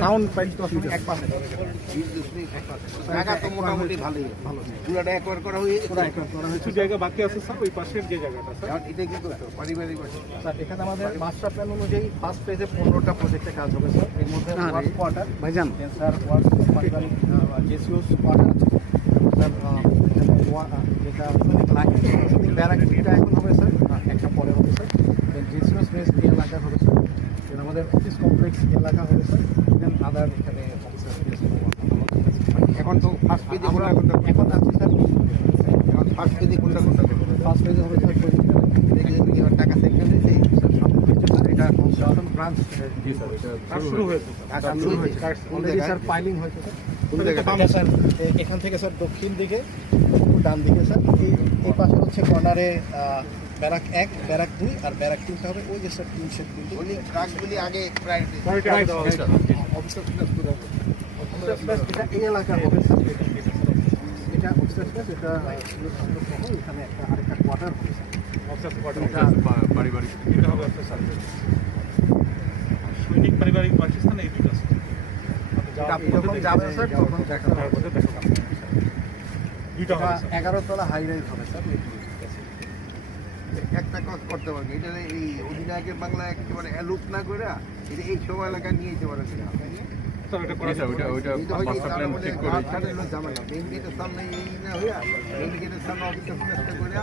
Sound quality অসুবিধা এক পাশে জায়গা তো মোটামুটি ভালোই ভালো পুরাটা একবার করা হয়ে পুরো একর করা হয়েছে কিছু জায়গা বাকি আছে স্যার ওই পাশের যে জায়গাটা স্যার কারণ এটা কিন্তু পারিবারিক বাসা। স্যার এখানে আমাদের মাস্টার প্ল্যান অনুযায়ী ফার্স্ট পেজে 15টা প্রজেক্টে কাজ হবে স্যার এর মধ্যে ওয়ার্ক কোয়ার্টার ভাইজান স্যার ওয়ার্ক পারিবারিক জেসিওস কোয়ার্টার আছে স্যার এখানে যেটা ব্যারাক এটা এখন হবে স্যার একটা পরে হবে স্যার দেন জেসিওস মেস এলাকা হবে স্যার দেন আমাদের অফিস কমপ্লেক্স এলাকা হবে স্যার দেন আদার এখানে অফিসার এখন তো ফার্স্ট পেজে আমরা কোনটা এখন আছি স্যার এখন ফার্স্ট পেজে কোনটা করবে ফার্স্ট পেজে হবে স্যার টাকা সেকশন দিয়েছে এটা কনস্ট্রাকশন ব্রাঞ্চ জি স্যার কাজ শুরু হয়েছে আচ্ছা শুরু হয়েছে কাজ অলরেডি স্যার পাইলিং হয়েছে স্যার কোন জায়গায়? এটা স্যার এখান থেকে স্যার দক্ষিণ দিকে একটু ডান দিকে স্যার এই পাশে হচ্ছে কর্নারে ব্যারাক 1 ব্যারাক 2 আর ব্যারাক 3 হবে ওই যে স্যার 3 সেট বিল্ডিং উনি ট্রাকগুলি আগে প্রায়োরিটি অফিসার প্লেস করে অফিসার প্লেস এটা এই এলাকার হবে স্যার এটা অফিসার প্লেস এটা সহ এখানে একটা আরেকটা কোয়ার্টার হবে স্যার পারিবারিক এটা হবে একটা সার্ভিস সৈনিক পারিবারিক বাসস্থান এই দুটো আছে যখন যাবে স্যার তখন দেখা হবে তারপরে দেখা দুইটা হবে স্যার 11 তলা হাই রাইজ হবে স্যার একটা কাজ করতে পারবে এটা এই অধিনায়কের বাংলা একেবারে অ্যালুপ না করে এটা এই সময় এলাকা নিয়ে যেতে পারে কিনা স্যার এটা করা যাবে ওইটা মাস্টার প্ল্যান ঠিক করে ঝামেলা মেইন গেটের সামনে এই না হইয়া মেইন গেটের সামনে অফিসে করে